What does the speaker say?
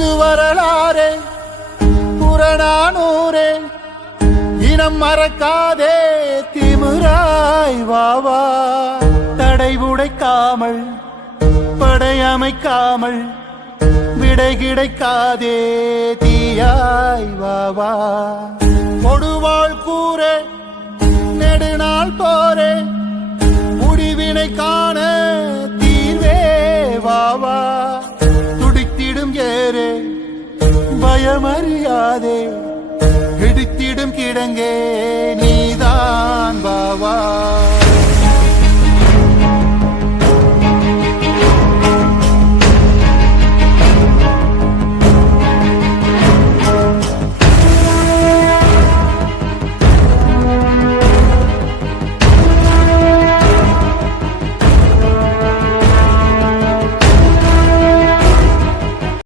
புது வரலாறே புறநானூரே இனம் மறக்காதே திமிராய் வாவா தடை உடைக்காமல் படையமைக்காமல் விடை கிடைக்காதே தீயாய் வாவா கொடுவாள் கூரே நெடுநாள் போரே முடிவினை காண தீர்வே வாவா துடித்திடும் ஏரே பயமறியாதே இடித்திடும் கிடங்கே